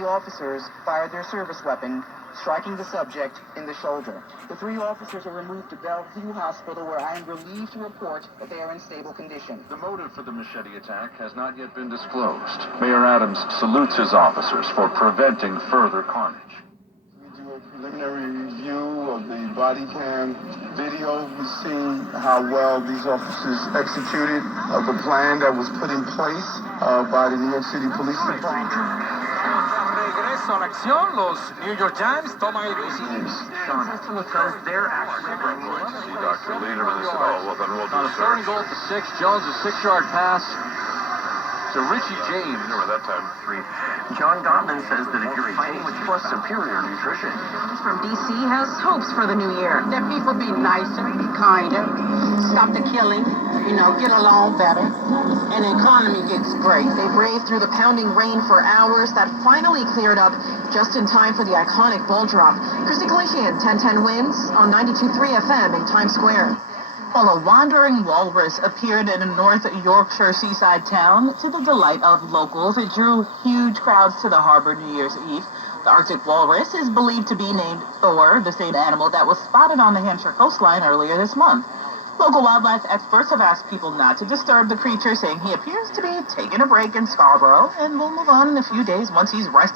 the officers fired their service weapon, striking the subject in the shoulder. The 3 officers are removed to Bellevue Hospital, where I am relieved to report that they are in stable condition. The motive for the machete attack has not yet been disclosed. Mayor Adams salutes his officers for preventing further carnage. We do a preliminary review of the body cam video. We see how well these officers executed the plan that was put in place by the New York City Police Department. Regreso a la acción, los New York Times toman el Sean, says they're actually bringing it. See Dr. Leader of this at all. Well, then we'll do a third and goal to 6. Jones, a 6-yard pass to Richie James. Remember that time, 3. John Gottman says that if you're fighting with plus superior nutrition. From D.C. has hopes for the new year. That people be nicer, be kinder, stop the killing, get along better, and the economy gets great. They braved through the pounding rain for hours. That finally cleared up just in time for the iconic ball drop. Christy Gleason, 1010 wins on 92.3 FM in Times Square. Well, a wandering walrus appeared in a North Yorkshire seaside town to the delight of locals. It drew huge crowds to the harbor New Year's Eve. The Arctic walrus is believed to be named Thor, the same animal that was spotted on the Hampshire coastline earlier this month. Local wildlife experts have asked people not to disturb the creature, saying he appears to be taking a break in Scarborough and will move on in a few days once he's rested.